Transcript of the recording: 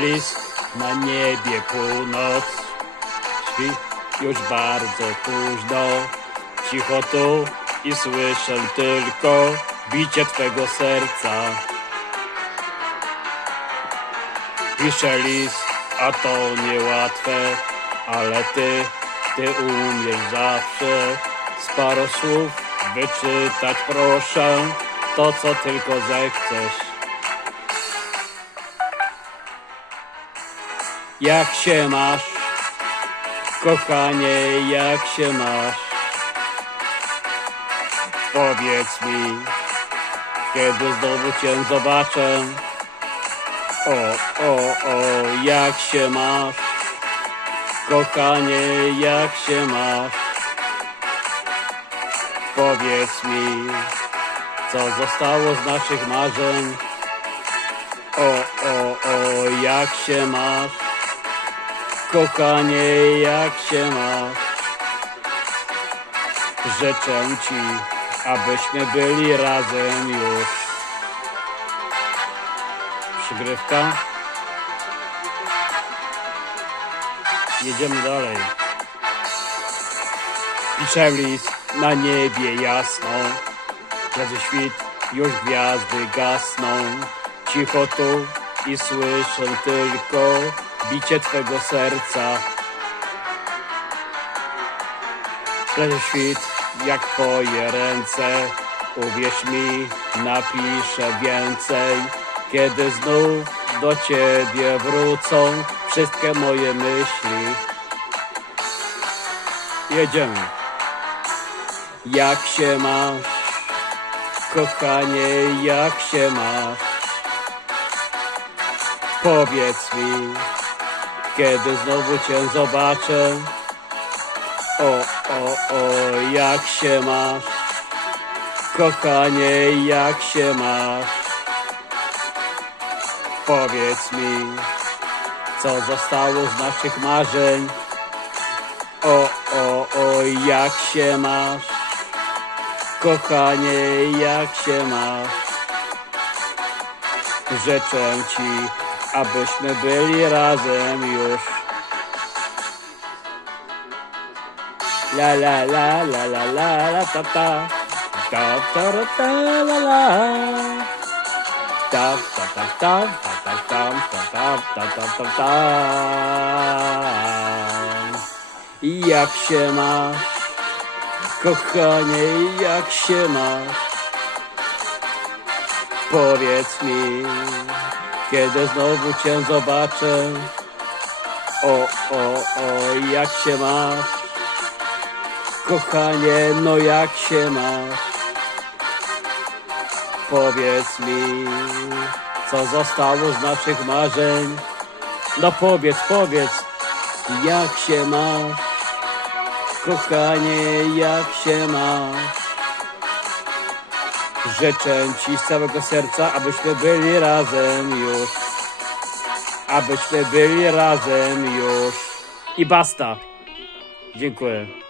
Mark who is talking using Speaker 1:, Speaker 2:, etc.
Speaker 1: List na niebie północ. Śpi już bardzo późno. Cicho tu i słyszę tylko bicie twego serca. Pisze a to niełatwe, ale ty, ty umiesz zawsze z paru słów wyczytać proszę to, co tylko zechcesz. Jak się masz, kochanie, jak się masz? Powiedz mi, kiedy znowu cię zobaczę. O, o, o, jak się masz? Kochanie, jak się masz? Powiedz mi, co zostało z naszych marzeń? O, o, o, jak się masz? Kochanie, jak się masz? Życzę ci, abyśmy byli razem już. Przygrywka. Jedziemy dalej. Piszę list na niebie jasno, kiedy świt już gwiazdy gasną. Cicho tu i słyszę tylko bicie twego serca. Leży świt jak twoje ręce, uwierz mi, napiszę więcej. Kiedy znów do ciebie wrócą wszystkie moje myśli. Jedziemy. Jak się masz, kochanie, jak się masz? Powiedz mi, kiedy znowu cię zobaczę. O, o, o, jak się masz, kochanie, jak się masz? Powiedz mi, co zostało z naszych marzeń. O, o, o, jak się masz, kochanie, jak się masz? Życzę ci, abyśmy byli razem już. La la la la la la la ta ta ta ta ra, ta la la ta ta ta ta ta ta ta ta ta ta ta ta I jak się masz, kochanie, jak się masz? Powiedz mi, kiedy znowu cię zobaczę. O, o, o, jak się masz? Kochanie, no jak się masz? Powiedz mi, co zostało z naszych marzeń? No powiedz, powiedz, jak się masz? Kochanie, jak się masz? Życzę Ci z całego serca, abyśmy byli razem już. Abyśmy byli razem już. I basta. Dziękuję.